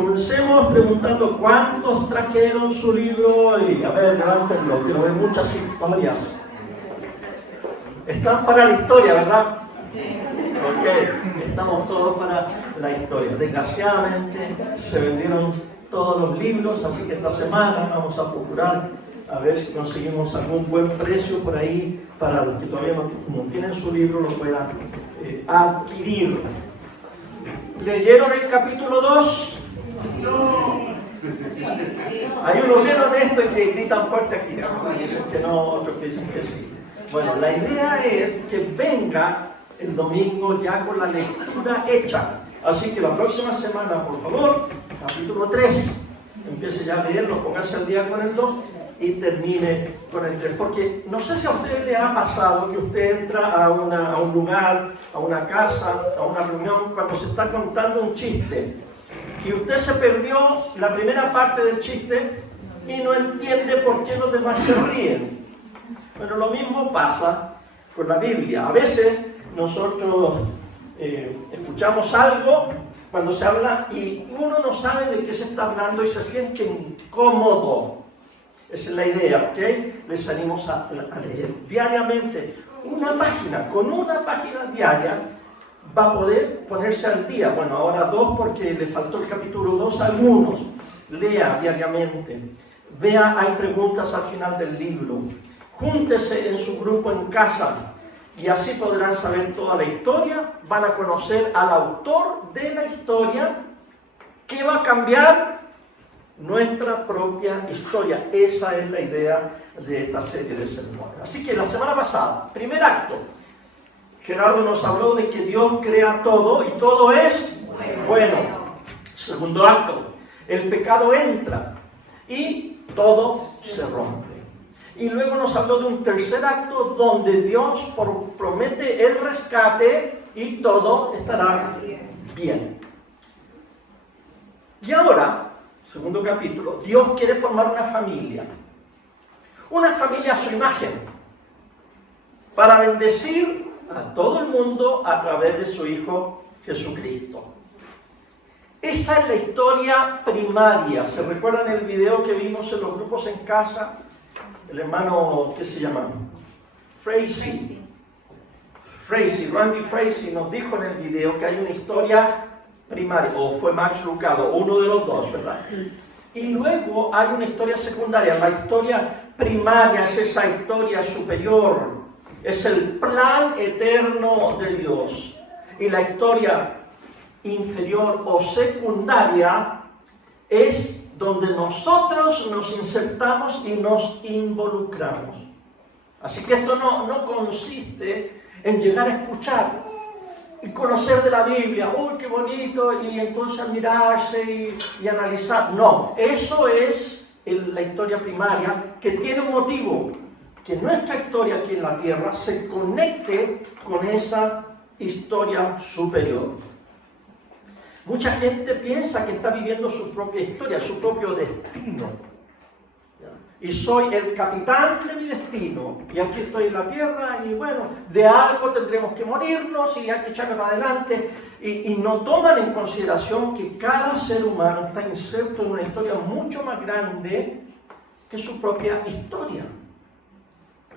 Comencemos preguntando cuántos trajeron su libro hoy. A ver, levántenlo, quiero ver muchas historias. Están para la historia, ¿verdad? Sí. Ok, estamos todos para la historia. Desgraciadamente se vendieron todos los libros, así que esta semana vamos a procurar a ver si conseguimos algún buen precio por ahí para los que todavía no tienen su libro, lo puedan adquirir. ¿Leyeron el capítulo 2? No. Hay unos bien honestos que gritan fuerte aquí, ¿no? Dicen que no, otros que dicen que sí. Bueno, la idea es que venga el domingo ya con la lectura hecha. Así que la próxima semana, por favor, capítulo 3, empiece ya a leerlo, póngase al día con el 2 y termine con el 3. Porque no sé si a usted le ha pasado que usted entra a un lugar, a una casa, a una reunión, cuando se está contando un chiste y usted se perdió la primera parte del chiste y no entiende por qué los demás se ríen. Bueno, lo mismo pasa con la Biblia. A veces nosotros escuchamos algo cuando se habla y uno no sabe de qué se está hablando y se siente incómodo. Esa es la idea, ¿ok? Les animamos a leer diariamente una página. Con una página diaria va a poder ponerse al día. Bueno, ahora 2 porque le faltó el capítulo 2 a algunos. Lea diariamente. Vea, hay preguntas al final del libro. Júntese en su grupo en casa y así podrán saber toda la historia. Van a conocer al autor de la historia que va a cambiar nuestra propia historia. Esa es la idea de esta serie de sermones. Así que la semana pasada, primer acto, Gerardo nos habló de que Dios crea todo y todo es bueno. Segundo acto, el pecado entra y todo se rompe. Y luego nos habló de un tercer acto donde Dios promete el rescate y todo estará bien. Y ahora, segundo capítulo, Dios quiere formar una familia a su imagen, para bendecir a todo el mundo a través de su Hijo Jesucristo. Esa es la historia primaria. ¿Se recuerdan el video que vimos en los grupos en casa? El hermano, ¿qué se llama? Randy Frazee nos dijo en el video que hay una historia primaria, o fue Max Lucado, uno de los dos, ¿verdad? Y luego hay una historia secundaria. La historia primaria es esa historia superior, es el plan eterno de Dios. Y la historia inferior o secundaria es donde nosotros nos insertamos y nos involucramos. Así que esto no consiste en llegar a escuchar y conocer de la Biblia, ¡uy, qué bonito! Y entonces admirarse y analizar. No, eso es la historia primaria que tiene un motivo, que nuestra historia aquí en la tierra se conecte con esa historia superior. Mucha gente piensa que está viviendo su propia historia, su propio destino. Y soy el capitán de mi destino. Y aquí estoy en la tierra y bueno, de algo tendremos que morirnos y hay que echarle para adelante. Y no toman en consideración que cada ser humano está inserto en una historia mucho más grande que su propia historia.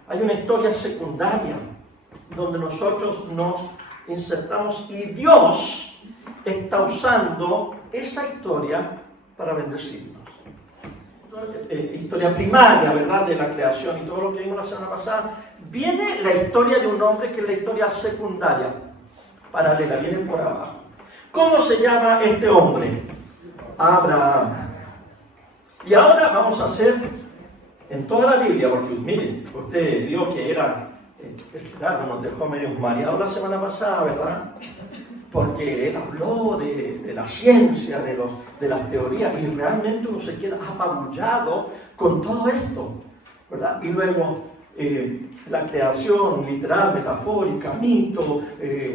Hay una historia secundaria donde nosotros nos insertamos y Dios está usando esa historia para bendecirnos. Historia primaria, ¿verdad? De la creación y todo lo que vimos la semana pasada. Viene la historia de un hombre que es la historia secundaria, paralela, viene por abajo. ¿Cómo se llama este hombre? Abraham. Y ahora vamos a hacer en toda la Biblia, porque miren, usted vio que era, claro, nos dejó medio mareado la semana pasada, ¿verdad? Porque él habló de la ciencia, de las teorías, y realmente uno se queda apabullado con todo esto, ¿verdad? Y luego la creación literal, metafórica, mito,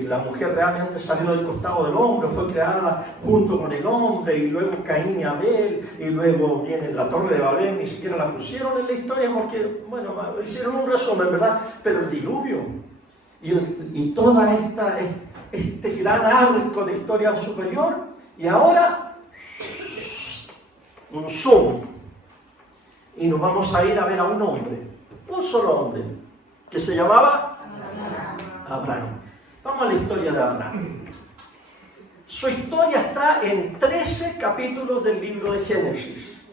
la mujer realmente salió del costado del hombre, fue creada junto con el hombre, y luego Caín y Abel, y luego viene la Torre de Babel, ni siquiera la pusieron en la historia porque, bueno, hicieron un resumen, ¿verdad? Pero el diluvio y toda este gran arco de historia superior, y ahora un Zoom, y nos vamos a ir a ver a un hombre, un solo hombre, que se llamaba Abraham. Vamos a la historia de Abraham. Su historia está en 13 capítulos del libro de Génesis.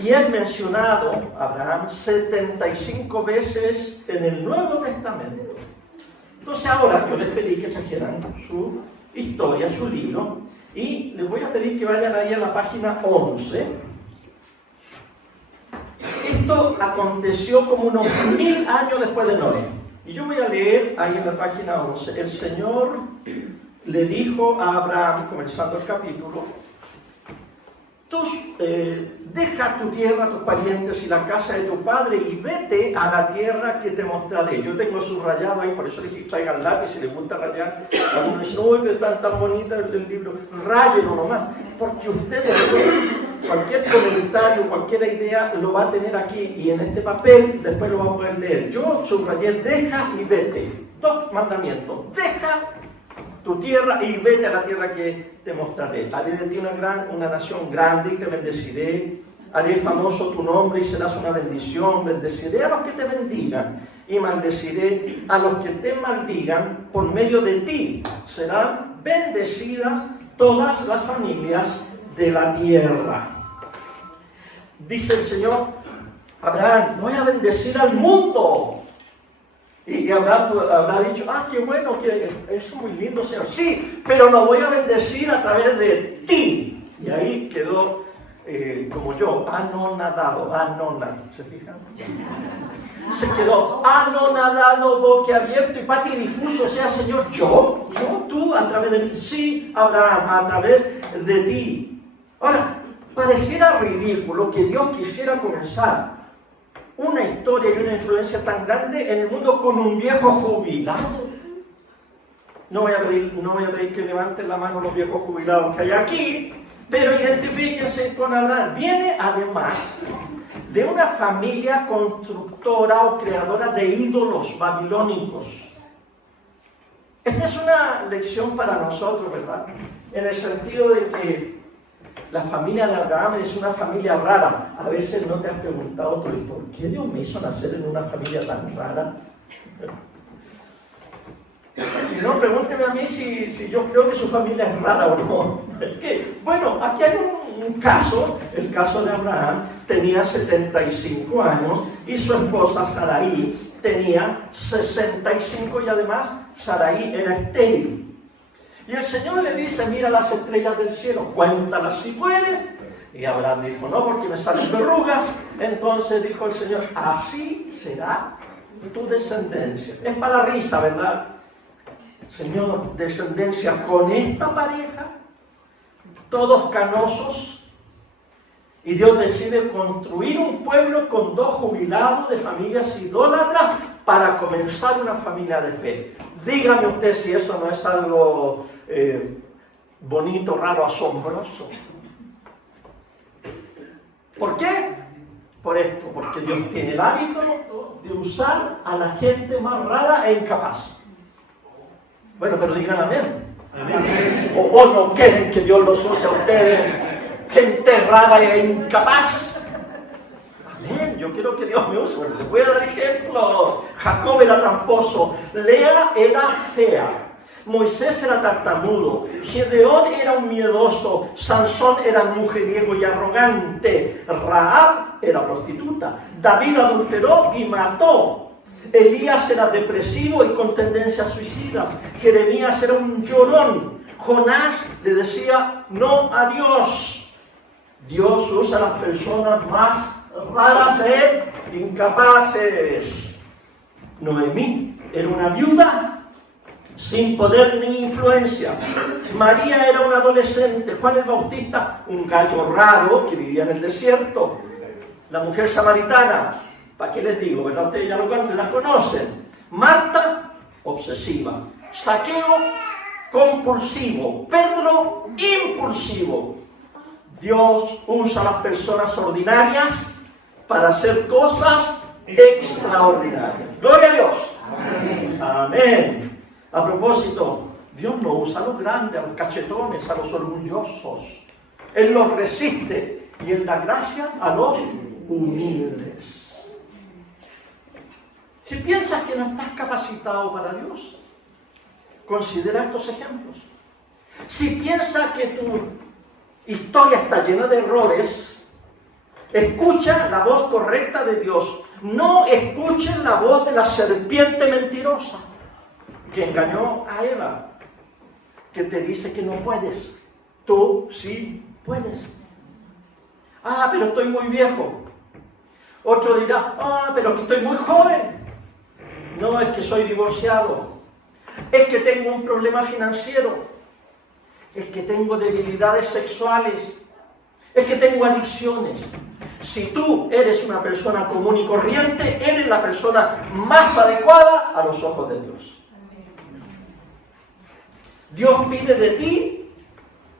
Y es mencionado Abraham 75 veces en el Nuevo Testamento. Entonces ahora yo les pedí que trajeran su historia, su libro, y les voy a pedir que vayan ahí a la página 11. Esto aconteció como unos 1000 años después de Noé. Y yo voy a leer ahí en la página 11. El Señor le dijo a Abraham, comenzando el capítulo, deja tu tierra, tus parientes y la casa de tu padre y vete a la tierra que te mostraré. Yo tengo subrayado ahí, por eso les dije traigan lápiz si les gusta rayar. Algunos dicen, uy, pero está tan bonita el libro. Ráyenlo nomás, porque ustedes, cualquier comentario, cualquier idea, lo va a tener aquí y en este papel después lo va a poder leer. Yo subrayé, deja y vete. 2 mandamientos. Deja tu tierra y vete a la tierra que te mostraré. Haré de ti una nación grande y te bendeciré. Haré famoso tu nombre y serás una bendición. Bendeciré a los que te bendigan y maldeciré a los que te maldigan. Por medio de ti serán bendecidas todas las familias de la tierra. Dice el Señor, Abraham, voy a bendecir al mundo. Y Abraham habrá dicho, qué bueno, que eso es muy lindo, Señor. Sí, pero lo voy a bendecir a través de ti. Y ahí quedó como yo, anonadado, ¿se fijan? Se quedó anonadado, boquiabierto y patidifuso, o sea, Señor, tú a través de mí. Sí, Abraham, a través de ti. Ahora, pareciera ridículo que Dios quisiera comenzar una historia y una influencia tan grande en el mundo con un viejo jubilado. No voy a pedir que levanten la mano los viejos jubilados que hay aquí, pero identifíquense con Abraham. Viene además de una familia constructora o creadora de ídolos babilónicos. Esta es una lección para nosotros, ¿verdad? En el sentido de que la familia de Abraham es una familia rara. A veces no te has preguntado, ¿por qué Dios me hizo nacer en una familia tan rara? Si no, pregúnteme a mí si yo creo que su familia es rara o no. Bueno, aquí hay un caso, el caso de Abraham. Tenía 75 años y su esposa Sarai tenía 65 y además Sarai era estéril. Y el Señor le dice, mira las estrellas del cielo, cuéntalas si puedes. Y Abraham dijo, no, porque me salen verrugas. Entonces dijo el Señor, así será tu descendencia. Es para la risa, ¿verdad? Señor, descendencia con esta pareja, todos canosos. Y Dios decide construir un pueblo con 2 jubilados de familias idólatras para comenzar una familia de fe. Dígame usted si eso no es algo bonito, raro, asombroso. ¿Por qué? Por esto, porque Dios tiene el hábito de usar a la gente más rara e incapaz. Bueno, pero digan amén. Amén. O no quieren que Dios los use a ustedes, gente rara e incapaz. Amén, yo quiero que Dios me use. Les voy a dar ejemplo. Jacob era tramposo, Lea era fea, Moisés era tartamudo, Gedeón era un miedoso, Sansón era mujeriego y arrogante, Rahab era prostituta, David adulteró y mató, Elías era depresivo y con tendencias suicidas, Jeremías era un llorón, Jonás le decía no a Dios. Dios usa a las personas más raras e incapaces. Noemí era una viuda sin poder ni influencia. María era una adolescente. Juan el Bautista, un gallo raro que vivía en el desierto. La mujer samaritana, ¿para qué les digo? ¿Verdad? Ustedes ya la conocen. Marta, obsesiva. Zaqueo, compulsivo. Pedro, impulsivo. Dios usa a las personas ordinarias para hacer cosas extraordinarias. ¡Gloria a Dios! Amén. Amén. A propósito, Dios no usa a los grandes, a los cachetones, a los orgullosos. Él los resiste y Él da gracia a los humildes. Si piensas que no estás capacitado para Dios, considera estos ejemplos. Si piensas que tu historia está llena de errores, escucha la voz correcta de Dios. No escuches la voz de la serpiente mentirosa que engañó a Eva, que te dice que no puedes. Tú sí puedes. Ah, pero estoy muy viejo. Otro dirá, pero que estoy muy joven. No, es que soy divorciado. Es que tengo un problema financiero. Es que tengo debilidades sexuales. Es que tengo adicciones. Si tú eres una persona común y corriente, eres la persona más adecuada a los ojos de Dios. Dios pide de ti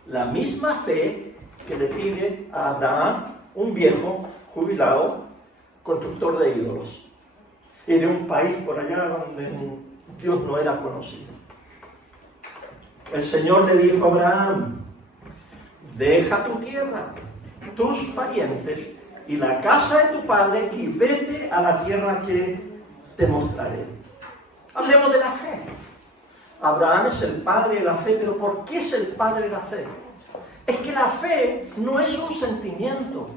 la misma fe que le pide a Abraham, un viejo jubilado, constructor de ídolos, y de un país por allá donde Dios no era conocido. El Señor le dijo a Abraham, deja tu tierra, tus parientes y la casa de tu padre y vete a la tierra que te mostraré. Hablemos de la fe. Abraham es el padre de la fe, pero ¿por qué es el padre de la fe? Es que la fe no es un sentimiento.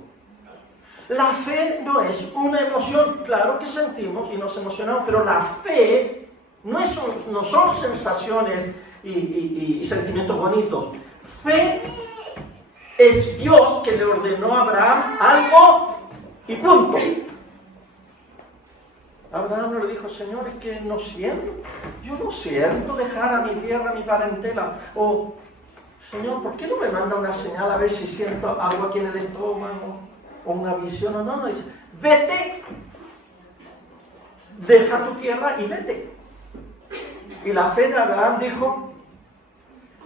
La fe no es una emoción. Claro que sentimos y nos emocionamos, pero la fe no son sensaciones y sentimientos bonitos. Fe es Dios que le ordenó a Abraham algo y punto. Abraham no le dijo, Señor, es que no siento. Yo no siento dejar a mi tierra, a mi parentela. O, Señor, ¿por qué no me manda una señal a ver si siento algo aquí en el estómago? O una visión. No, dice, vete. Deja tu tierra y vete. Y la fe de Abraham dijo,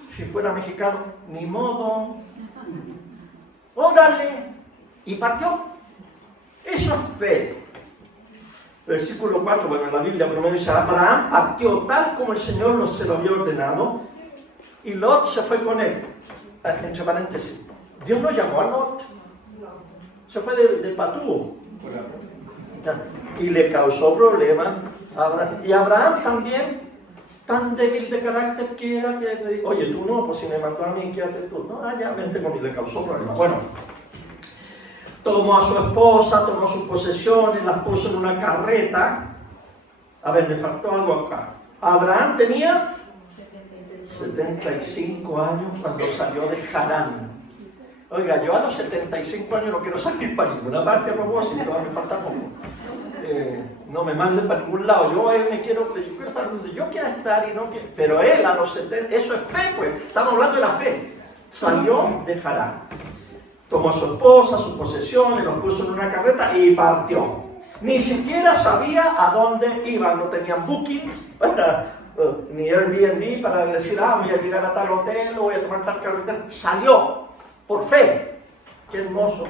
si fuera mexicano, ni modo. Órale. Y partió. Eso es fe. Versículo 4, bueno, en la Biblia primero dice, Abraham partió tal como el Señor se lo había ordenado, y Lot se fue con él. Entre paréntesis, Dios no llamó a Lot, se fue de patúo, y le causó problemas a Abraham. Y Abraham también, tan débil de carácter que era, que le dijo, oye, tú no, pues si me mandó a mí, quédate tú. No, ya vente conmigo, le causó problemas. Bueno, tomó a su esposa, tomó sus posesiones, las puso en una carreta. A ver, me faltó algo acá. Abraham tenía 75 años cuando salió de Harán. Oiga, yo a los 75 años no quiero salir para ninguna parte a propósito, me falta poco. No me manden para ningún lado. Yo quiero estar donde yo quiera estar y no quiero. Pero él a los 70, eso es fe, pues. Estamos hablando de la fe. Salió de Harán. Tomó a su esposa, sus posesiones, los puso en una carreta y partió. Ni siquiera sabía a dónde iban, no tenían bookings, ni Airbnb para decir, voy a llegar a tal hotel o voy a tomar tal carretera. Salió, por fe. Qué hermoso.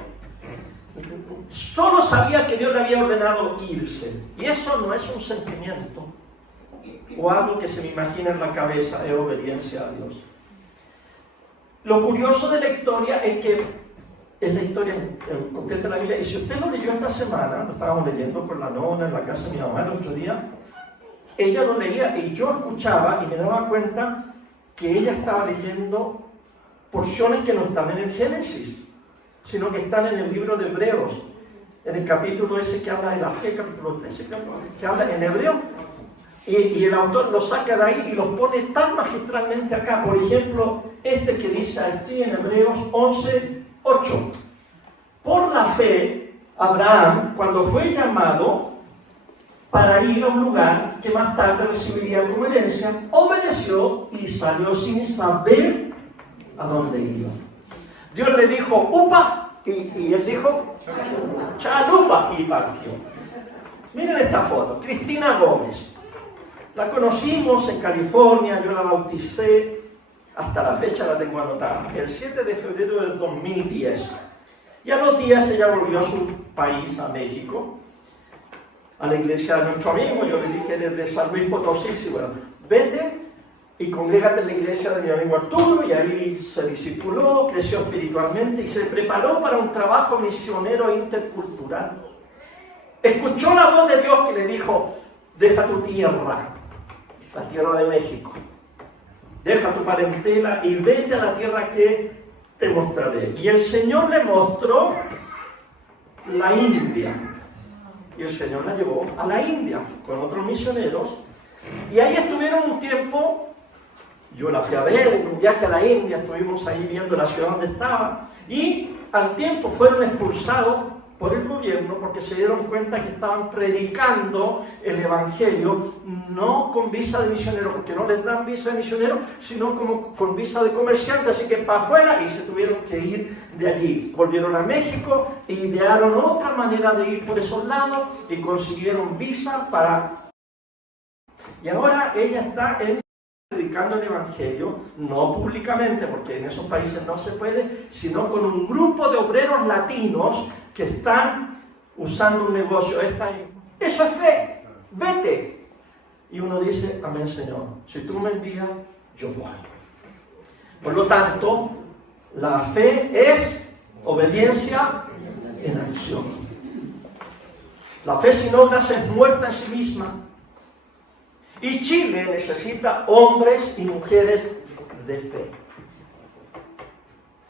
Solo sabía que Dios le había ordenado irse. Y eso no es un sentimiento o algo que se me imagina en la cabeza, es obediencia a Dios. Lo curioso de la historia es que es la historia completa de la Biblia. Y si usted lo leyó esta semana, lo estábamos leyendo con la nona en la casa de mi mamá el otro día, ella lo leía y yo escuchaba y me daba cuenta que ella estaba leyendo porciones que no están en el Génesis, sino que están en el libro de Hebreos, en el capítulo ese que habla de la fe, capítulo 13, que habla en hebreo, y el autor lo saca de ahí y los pone tan magistralmente acá. Por ejemplo, este que dice así en Hebreos 11:8. Por la fe, Abraham, cuando fue llamado para ir a un lugar que más tarde recibiría como herencia, obedeció y salió sin saber a dónde iba. Dios le dijo, upa, y él dijo, chalupa, y partió. Miren esta foto, Cristina Gómez. La conocimos en California, yo la bauticé, hasta la fecha la tengo anotada, el 7 de febrero del 2010. Y a los días ella volvió a su país, a México, a la iglesia de nuestro amigo. Yo le dije desde San Luis Potosí, sí, bueno, vete y congrégate en la iglesia de mi amigo Arturo, y ahí se discipuló, creció espiritualmente y se preparó para un trabajo misionero intercultural. Escuchó la voz de Dios que le dijo: deja tu tierra, la tierra de México, deja tu parentela y vete a la tierra que te mostraré. Y el Señor le mostró la India. Y el Señor la llevó a la India con otros misioneros. Y ahí estuvieron un tiempo. Yo la fui a ver en un viaje a la India, estuvimos ahí viendo la ciudad donde estaba. Y al tiempo fueron expulsados por el gobierno porque se dieron cuenta que estaban predicando el Evangelio no con visa de misionero, porque no les dan visa de misionero, sino como con visa de comerciante, así que para afuera, y se tuvieron que ir de allí. Volvieron a México e idearon otra manera de ir por esos lados y consiguieron visa para... Y ahora ella está predicando el Evangelio, no públicamente, porque en esos países no se puede, sino con un grupo de obreros latinos que están usando un negocio. Eso es fe, vete. Y uno dice: amén, Señor, si tú me envías, yo voy. Por lo tanto, la fe es obediencia en acción. La fe sin obras es muerta en sí misma. Y Chile necesita hombres y mujeres de fe.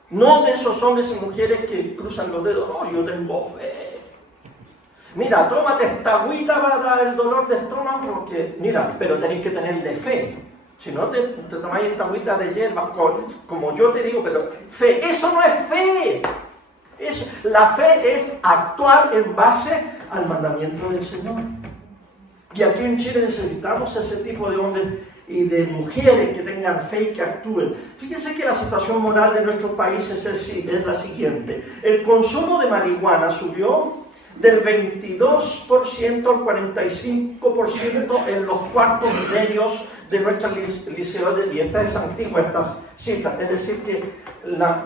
No de esos hombres y mujeres que cruzan los dedos. No, yo tengo fe. Mira, tómate esta agüita para el dolor de estómago, porque, mira, pero tenéis que tenerle fe. Si no te tomáis esta agüita de hierbas, como yo te digo, pero fe, eso no es fe. La fe es actuar en base al mandamiento del Señor. Y aquí en Chile necesitamos ese tipo de hombres y de mujeres que tengan fe y que actúen. Fíjense que la situación moral de nuestro país es la siguiente. El consumo de marihuana subió del 22% al 45% en los cuartos medios de nuestras liceos, y esta es antigua, estas cifras. Es decir, que la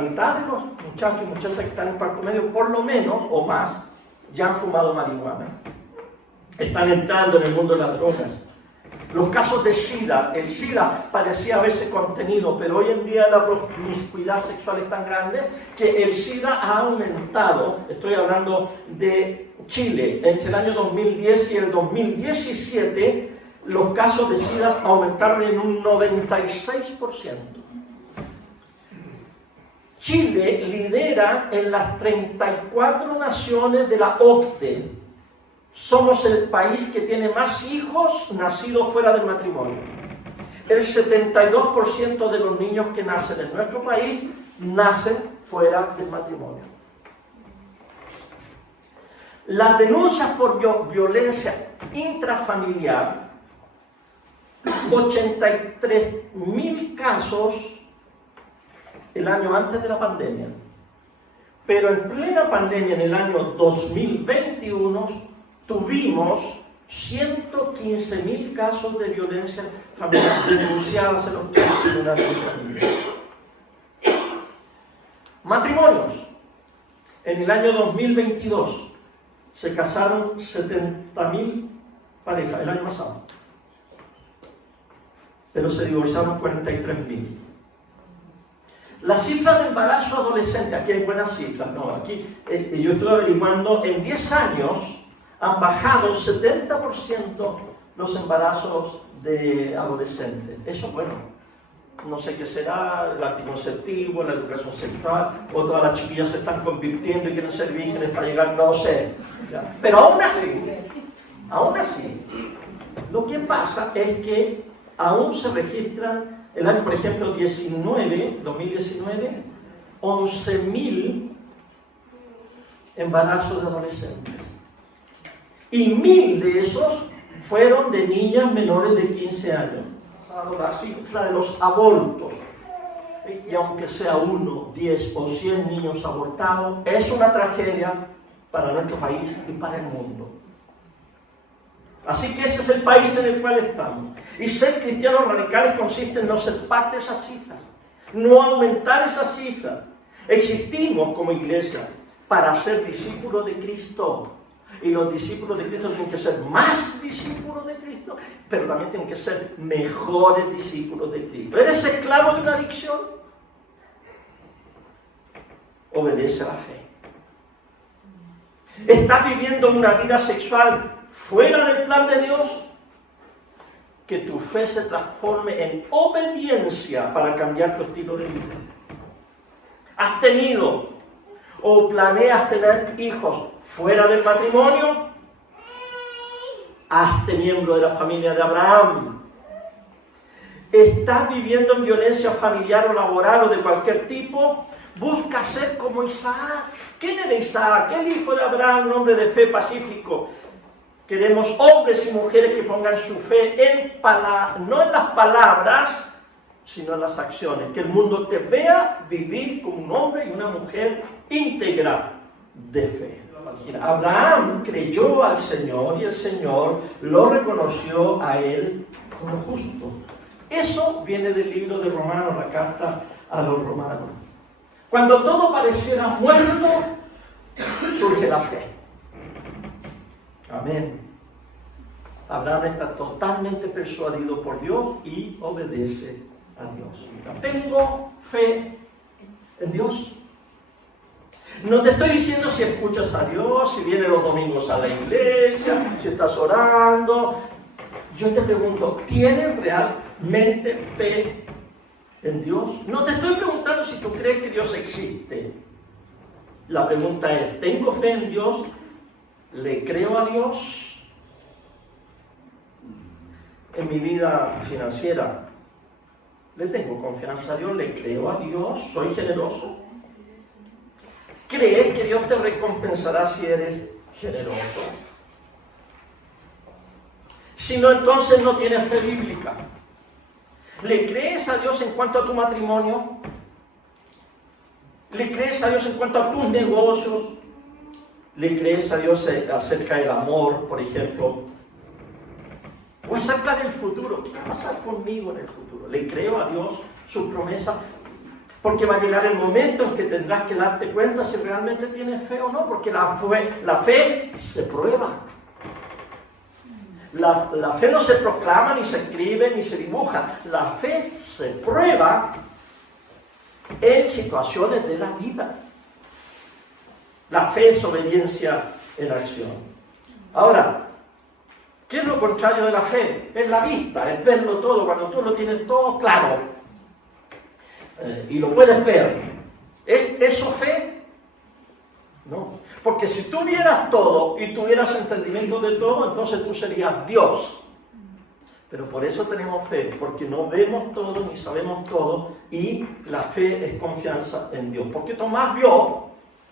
mitad de los muchachos y muchachas que están en cuarto medio, por lo menos o más, ya han fumado marihuana. Están entrando en el mundo de las drogas. Los casos de SIDA, el SIDA parecía haberse contenido, pero hoy en día la promiscuidad sexual es tan grande que el SIDA ha aumentado. Estoy hablando de Chile. Entre el año 2010 y el 2017, los casos de SIDA aumentaron en un 96%. Chile lidera en las 34 naciones de la OCDE. Somos el país que tiene más hijos nacidos fuera del matrimonio. El 72% de los niños que nacen en nuestro país nacen fuera del matrimonio. Las denuncias por violencia intrafamiliar, 83.000 casos el año antes de la pandemia. Pero en plena pandemia, en el año 2021, tuvimos 115.000 casos de violencia familiar denunciadas en los tribunales de familia. Matrimonios. En el año 2022 se casaron 70.000 parejas, el año pasado. Pero se divorciaron 43.000. Las cifras de embarazo adolescente, aquí hay buenas cifras, no, aquí yo estuve averiguando, en 10 años han bajado 70% los embarazos de adolescentes. Eso, bueno, no sé qué será, el anticonceptivo, la educación sexual, o todas las chiquillas se están convirtiendo y quieren ser vírgenes para llegar, no sé. ¿Ya? Pero aún así, lo que pasa es que aún se registran, el año, por ejemplo, 2019, 11.000 embarazos de adolescentes. Y 1.000 de esos fueron de niñas menores de 15 años. La cifra de los abortos, y aunque sea 1, 10 o 100 niños abortados, es una tragedia para nuestro país y para el mundo. Así que ese es el país en el cual estamos. Y ser cristianos radicales consiste en no ser parte de esas cifras, no aumentar esas cifras. Existimos como iglesia para ser discípulos de Cristo, Y los discípulos de Cristo tienen que ser más discípulos de Cristo, pero también tienen que ser mejores discípulos de Cristo. ¿Eres esclavo de una adicción? Obedece a la fe. ¿Estás viviendo una vida sexual fuera del plan de Dios? Que tu fe se transforme en obediencia para cambiar tu estilo de vida. ¿Has tenido o planeas tener hijos fuera del matrimonio? Hazte miembro de la familia de Abraham. ¿Estás viviendo en violencia familiar o laboral o de cualquier tipo? Busca ser como Isaac. ¿Quién era Isaac? El hijo de Abraham, un hombre de fe pacífico. Queremos hombres y mujeres que pongan su fe no en las palabras, sino en las acciones. Que el mundo te vea vivir como un hombre y una mujer íntegra de fe. Abraham creyó al Señor y el Señor lo reconoció a él como justo. Eso viene del libro de Romanos, la carta a los romanos. Cuando todo pareciera muerto, surge la fe. Amén. Abraham está totalmente persuadido por Dios y obedece a Dios. Tengo fe en Dios. No te estoy diciendo si escuchas a Dios, si vienes los domingos a la iglesia, si estás orando. Yo te pregunto, ¿tienes realmente fe en Dios? No te estoy preguntando si tú crees que Dios existe. La pregunta es, ¿tengo fe en Dios? ¿Le creo a Dios? En mi vida financiera, ¿le tengo confianza a Dios? ¿Le creo a Dios? ¿Soy generoso? ¿Crees que Dios te recompensará si eres generoso? Si no, entonces no tienes fe bíblica. ¿Le crees a Dios en cuanto a tu matrimonio? ¿Le crees a Dios en cuanto a tus negocios? ¿Le crees a Dios acerca del amor, por ejemplo? ¿O acerca del futuro? ¿Qué va a pasar conmigo en el futuro? ¿Le creo a Dios su promesa? Porque va a llegar el momento en que tendrás que darte cuenta si realmente tienes fe o no, porque la fe se prueba. La fe no se proclama, ni se escribe, ni se dibuja. La fe se prueba en situaciones de la vida. La fe es obediencia en acción. Ahora, ¿qué es lo contrario de la fe? Es la vista, es verlo todo, cuando tú lo tienes todo claro. Y lo puedes ver. ¿Es eso fe? No. Porque si tú vieras todo y tuvieras entendimiento de todo, entonces tú serías Dios. Pero por eso tenemos fe, porque no vemos todo ni sabemos todo, y la fe es confianza en Dios. Porque Tomás vio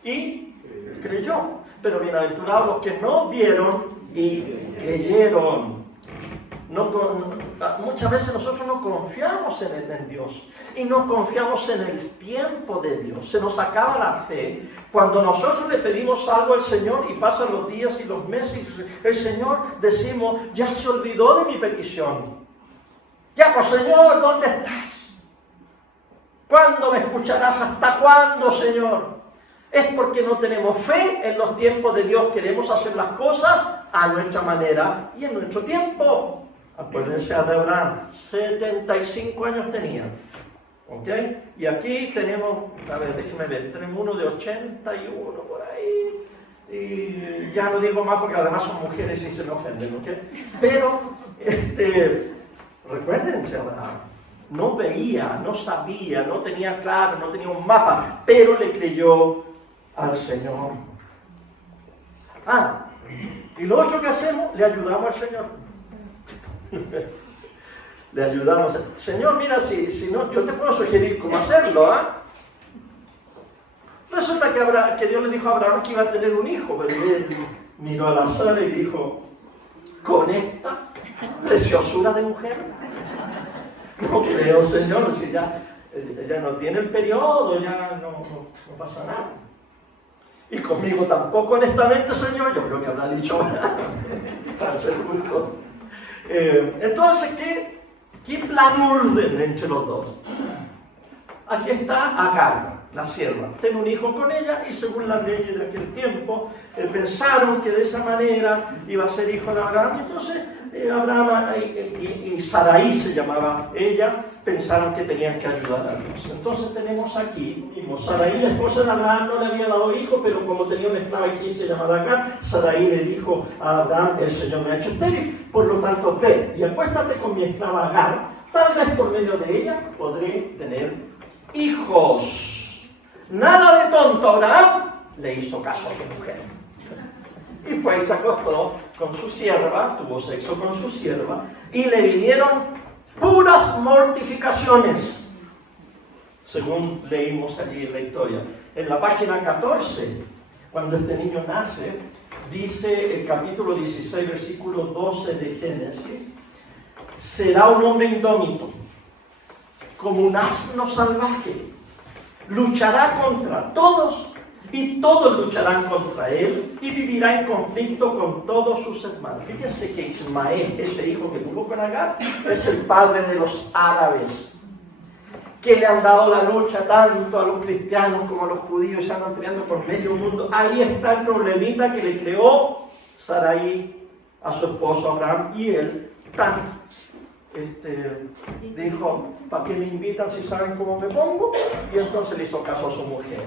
y creyó. Pero bienaventurados los que no vieron y creyeron. Muchas veces nosotros no confiamos en Dios y no confiamos en el tiempo de Dios. Se nos acaba la fe cuando nosotros le pedimos algo al Señor y pasan los días y los meses y el Señor decimos, ya se olvidó de mi petición. Ya, pues Señor, ¿dónde estás? ¿Cuándo me escucharás? ¿Hasta cuándo, Señor? Es porque no tenemos fe en los tiempos de Dios. Queremos hacer las cosas a nuestra manera y en nuestro tiempo. Acuérdense de Abraham, 75 años tenía. ¿Ok? Y aquí tenemos, a ver, déjenme ver, tenemos uno de 81 por ahí. Y ya no digo más porque además son mujeres y se me ofenden, ¿ok? Pero, recuérdense, Abraham, no veía, no sabía, no tenía claro, no tenía un mapa, pero le creyó al Señor. Y lo otro que hacemos, le ayudamos al Señor. Le ayudamos. Señor, mira, si no, yo te puedo sugerir cómo hacerlo, Resulta que Dios le dijo a Abraham que iba a tener un hijo, pero él miró al azar y dijo, ¿con esta preciosura de mujer? No creo, Señor, si ya no tiene el periodo, ya no pasa nada. Y conmigo tampoco, honestamente, Señor, yo creo que habrá dicho para ser justo. Entonces, ¿qué plan orden entre los dos? Aquí está Agar. la sierva. Ten un hijo con ella, y según las leyes de aquel tiempo, pensaron que de esa manera iba a ser hijo de Abraham. Y entonces Abraham y Sarai se llamaba ella, pensaron que tenían que ayudar a Dios. Entonces tenemos aquí, vimos, Sarai, la esposa de Abraham, no le había dado hijo, pero como tenía una esclava egipcia llamada Agar, Sarai le dijo a Abraham: el Señor me ha hecho estéril, por lo tanto ve y acuéstate con mi esclava Agar, tal vez por medio de ella podré tener hijos. Nada de tonto, Abraham le hizo caso a su mujer. Y fue y se acostó con su sierva, tuvo sexo con su sierva, y le vinieron puras mortificaciones, según leímos allí en la historia. En la página 14, cuando este niño nace, dice el capítulo 16, versículo 12 de Génesis: será un hombre indómito, como un asno salvaje, luchará contra todos y todos lucharán contra él, y vivirá en conflicto con todos sus hermanos. Fíjense que Ismael, ese hijo que tuvo con Agar, es el padre de los árabes, que le han dado la lucha tanto a los cristianos como a los judíos, se andan peleando por medio mundo. Ahí está el problemita que le creó Sarai a su esposo Abraham, y él dijo: ¿para qué me invitan si saben cómo me pongo? Y entonces le hizo caso a su mujer.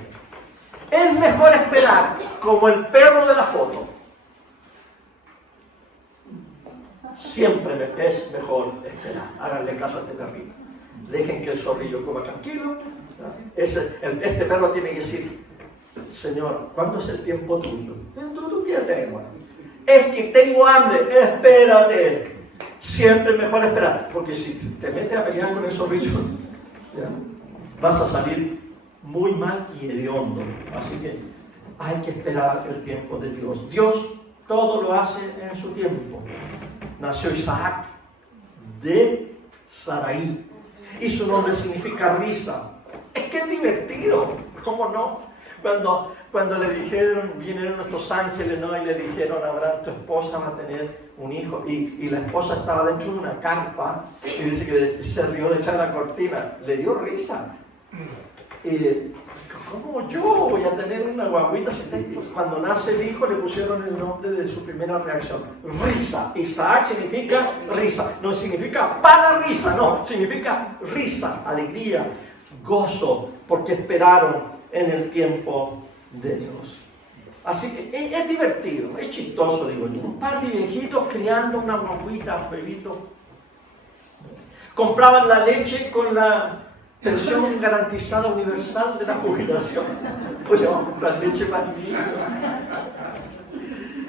Es mejor esperar, como el perro de la foto. Siempre es mejor esperar. Háganle caso a este perrito. Dejen que el zorrillo coma tranquilo. Este perro tiene que decir: Señor, ¿cuándo es el tiempo tuyo? Tú quédate, hermano. Es que tengo hambre, espérate. Siempre es mejor esperar, porque si te metes a pelear con el zorrillo, ¿ya?, vas a salir muy mal y hediondo. Así que hay que esperar el tiempo de Dios. Dios todo lo hace en su tiempo. Nació Isaac de Sarai, y su nombre significa risa. Es que es divertido, ¿cómo no? Cuando le dijeron, vinieron estos ángeles, ¿no?, y le dijeron a Abraham: tu esposa va a tener un hijo, y la esposa estaba dentro de una carpa, y dice que se rió de echar la cortina, le dio risa. ¿Cómo yo voy a tener una guaguita? Cuando nace el hijo le pusieron el nombre de su primera reacción: risa. Isaac significa risa, no significa para risa, no, significa risa, alegría, gozo, porque esperaron en el tiempo de Dios. Así que es divertido, es chistoso, digo yo. Un par de viejitos criando una guaguita, un bebito. Compraban la leche con la pensión garantizada universal de la jubilación. Pues vamos a comprar leche para el niño.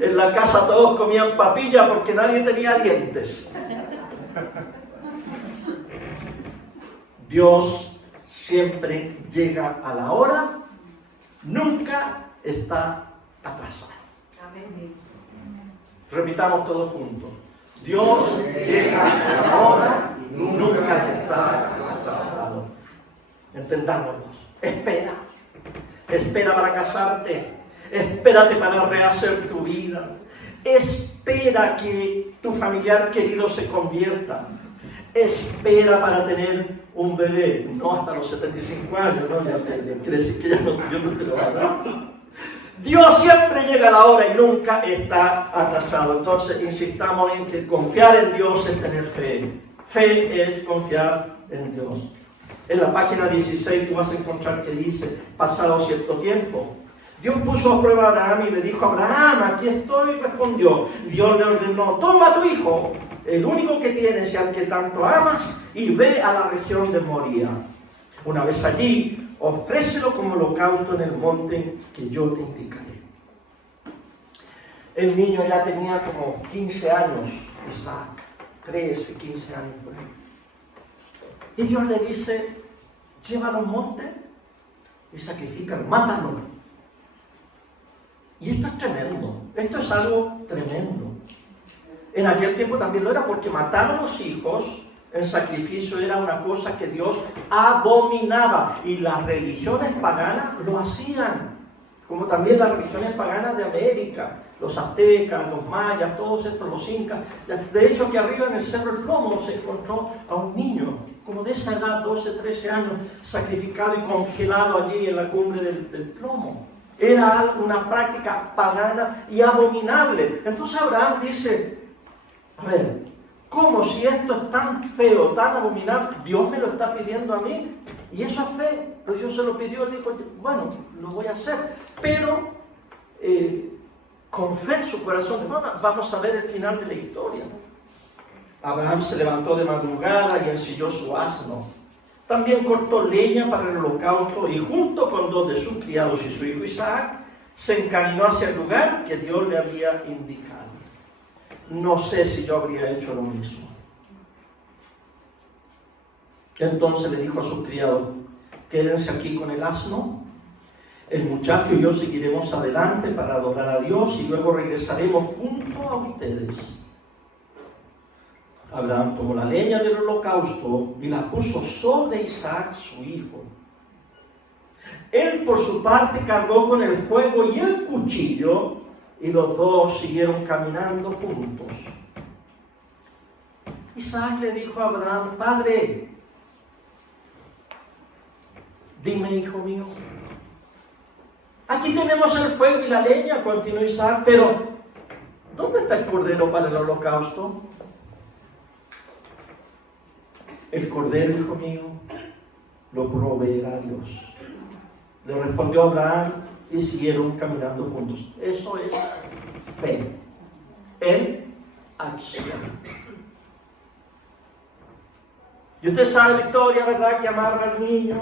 En la casa todos comían papilla porque nadie tenía dientes. Dios siempre llega a la hora, nunca está atrasado. Amén. Repitamos todos juntos: Dios llega a la hora, nunca está atrasado. Entendámonos. Espera para casarte, espérate para rehacer tu vida, espera que tu familiar querido se convierta, espera para tener un bebé, no hasta los 75 años, ¿no? Ya quiere decir que Dios no te lo va a dar. Dios siempre llega a la hora y nunca está atrasado. Entonces insistamos en que confiar en Dios es tener fe. Fe es confiar en Dios. En la página 16 tú vas a encontrar que dice: pasado cierto tiempo, Dios puso a prueba a Abraham y le dijo: Abraham, aquí estoy, respondió. Dios le ordenó: toma a tu hijo, el único que tienes y al que tanto amas, y ve a la región de Moría. Una vez allí, ofrécelo como holocausto en el monte que yo te indicaré. El niño ya tenía como 15 años, Isaac, 13, 15 años por ahí. Y Dios le dice: llévalo al monte y sacrifícalo, mátalo. Y esto es tremendo, esto es algo tremendo. En aquel tiempo también lo era, porque matar a los hijos en sacrificio era una cosa que Dios abominaba, y las religiones paganas lo hacían, como también las religiones paganas de América, los aztecas, los mayas, todos estos, los incas. De hecho, que arriba en el Cerro del Plomo se encontró a un niño como de esa edad, 12, 13 años, sacrificado y congelado allí en la cumbre del plomo. Era una práctica pagana y abominable. Entonces Abraham dice, a ver, ¿cómo si esto es tan feo, tan abominable? Dios me lo está pidiendo a mí, y eso es fe. Pues Dios se lo pidió, él dijo, bueno, lo voy a hacer. Pero con fe en su corazón, vamos a ver el final de la historia. Abraham se levantó de madrugada y ensilló su asno. También cortó leña para el holocausto y junto con 2 de sus criados y su hijo Isaac, se encaminó hacia el lugar que Dios le había indicado. No sé si yo habría hecho lo mismo. Entonces le dijo a sus criados, quédense aquí con el asno. El muchacho y yo seguiremos adelante para adorar a Dios y luego regresaremos junto a ustedes. Abraham tomó la leña del holocausto y la puso sobre Isaac, su hijo. Él por su parte cargó con el fuego y el cuchillo, y los dos siguieron caminando juntos. Isaac le dijo a Abraham, padre, dime, hijo mío, aquí tenemos el fuego y la leña, continuó Isaac, pero ¿dónde está el cordero para el holocausto? El cordero, hijo mío, lo proveerá Dios. Le respondió Abraham y siguieron caminando juntos. Eso es fe en acción. Y usted sabe la historia, ¿verdad? Que amarra al niño,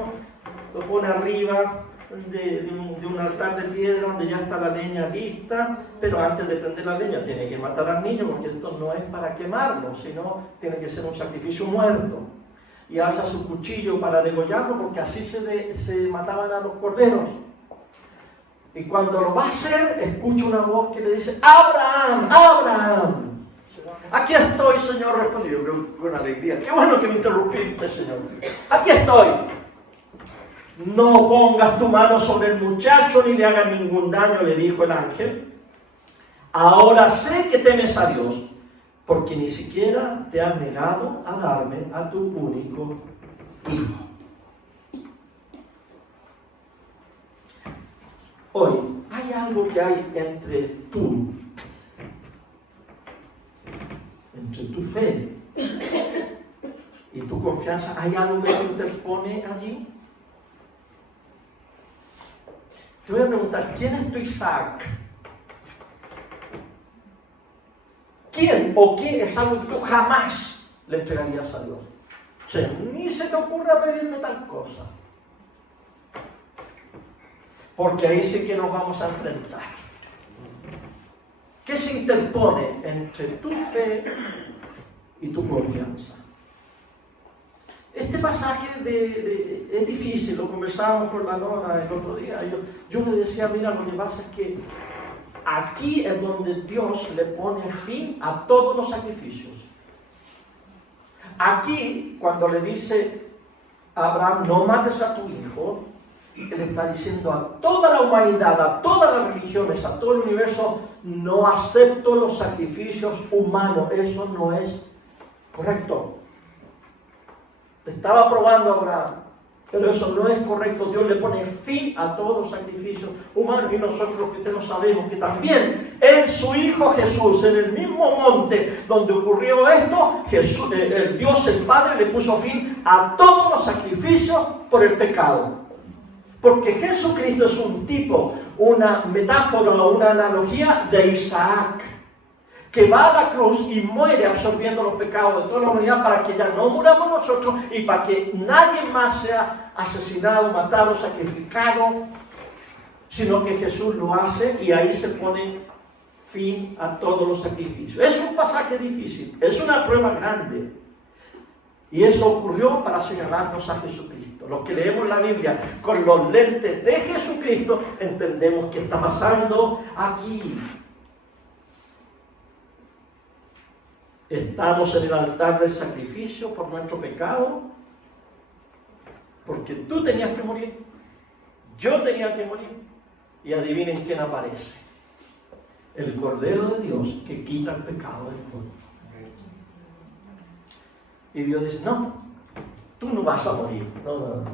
lo pone arriba de un altar de piedra donde ya está la leña lista, pero antes de prender la leña tiene que matar al niño, porque esto no es para quemarlo, sino tiene que ser un sacrificio muerto. Y alza su cuchillo para degollarlo, porque así se mataban a los corderos. Y cuando lo va a hacer, escucha una voz que le dice, ¡Abraham! ¡Abraham! Aquí estoy, Señor, respondió con alegría. Qué bueno que me interrumpiste, Señor. Aquí estoy. No pongas tu mano sobre el muchacho ni le hagas ningún daño, le dijo el ángel. Ahora sé que temes a Dios, porque ni siquiera te has negado a darme a tu único hijo. Hoy, hay algo que hay entre tu fe y tu confianza. ¿Hay algo que se interpone allí? Te voy a preguntar, ¿quién es tu Isaac? ¿Quién o qué es algo que tú jamás le entregarías a Dios? O sea, ni se te ocurra pedirme tal cosa. Porque ahí sí que nos vamos a enfrentar. ¿Qué se interpone entre tu fe y tu confianza? Este pasaje es difícil, lo conversábamos con la nona el otro día. Yo le decía, mira, lo que pasa es que aquí es donde Dios le pone fin a todos los sacrificios. Aquí, cuando le dice a Abraham, no mates a tu hijo, él está diciendo a toda la humanidad, a todas las religiones, a todo el universo, no acepto los sacrificios humanos. Eso no es correcto. Estaba probando Abraham, pero eso no es correcto. Dios le pone fin a todos los sacrificios humanos, y nosotros los cristianos sabemos que también en su Hijo Jesús, en el mismo monte donde ocurrió esto, Jesús, el Dios el Padre le puso fin a todos los sacrificios por el pecado. Porque Jesucristo es un tipo, una metáfora, una analogía de Isaac, que va a la cruz y muere absorbiendo los pecados de toda la humanidad para que ya no muramos nosotros y para que nadie más sea asesinado, matado, sacrificado, sino que Jesús lo hace y ahí se pone fin a todos los sacrificios. Es un pasaje difícil, es una prueba grande. Y eso ocurrió para señalarnos a Jesucristo. Los que leemos la Biblia con los lentes de Jesucristo entendemos qué está pasando aquí. Estamos en el altar del sacrificio por nuestro pecado, porque tú tenías que morir, yo tenía que morir, y adivinen quién aparece: el Cordero de Dios que quita el pecado del mundo. Y Dios dice, no, tú no vas a morir. No.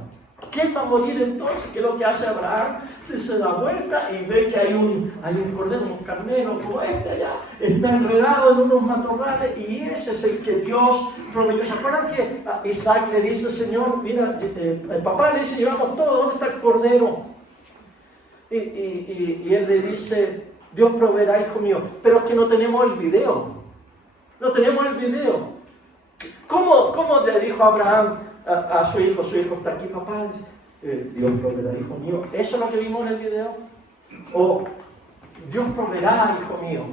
¿Quién va a morir entonces? ¿Qué es lo que hace Abraham? Se da vuelta y ve que hay un cordero, un carnero como este allá, está enredado en unos matorrales, y ese es el que Dios prometió. ¿Se acuerdan que a Isaac le dice, Señor, mira, el papá le dice, llevamos todo, ¿dónde está el cordero? Y él le dice, Dios proveerá, hijo mío, pero es que no tenemos el video. No tenemos el video. ¿Cómo le dijo Abraham a su hijo está aquí, papá? Dios proveerá, hijo mío. ¿Eso es lo que vimos en el video? O Dios proveerá, hijo mío.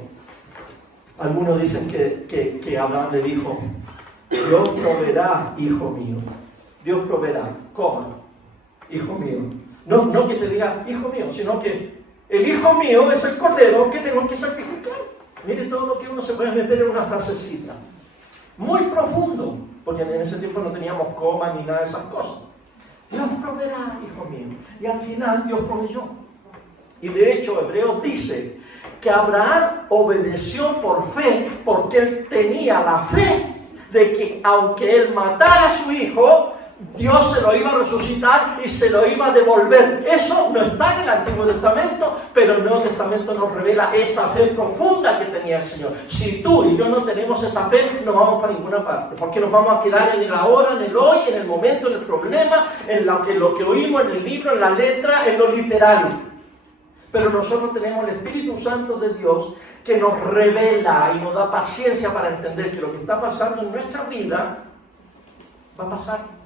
Algunos dicen que Abraham le dijo, Dios proveerá, hijo mío. Dios proveerá, coma, hijo mío. No que te diga, hijo mío, sino que el hijo mío es el cordero que tengo que sacrificar. Mire todo lo que uno se puede meter en una frasecita. Muy profundo, porque en ese tiempo no teníamos coma ni nada de esas cosas. Dios proveerá, hijo mío. Y al final Dios proveyó. Y de hecho Hebreos dice que Abraham obedeció por fe, porque él tenía la fe de que aunque él matara a su hijo, Dios se lo iba a resucitar y se lo iba a devolver. Eso no está en el Antiguo Testamento, pero el Nuevo Testamento nos revela esa fe profunda que tenía el Señor. Si tú y yo no tenemos esa fe, no vamos para ninguna parte, porque nos vamos a quedar en el ahora, en el hoy, en el momento, en el problema, en lo que oímos en el libro, en la letra, en lo literal. Pero nosotros tenemos el Espíritu Santo de Dios que nos revela y nos da paciencia para entender que lo que está pasando en nuestra vida va a pasar.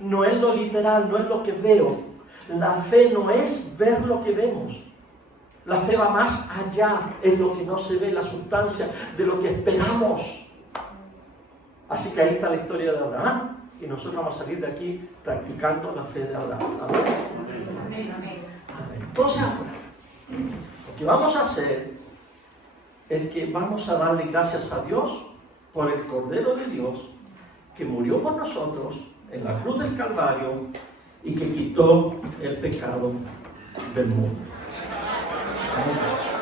No es lo literal, no es lo que veo. La fe no es ver lo que vemos. La fe va más allá, es lo que no se ve, la sustancia de lo que esperamos. Así que ahí está la historia de Abraham, y nosotros vamos a salir de aquí practicando la fe de Abraham. Amén. Amén. Entonces ahora, lo que vamos a hacer es que vamos a darle gracias a Dios por el Cordero de Dios que murió por nosotros en la cruz del Calvario y que quitó el pecado del mundo. Amén.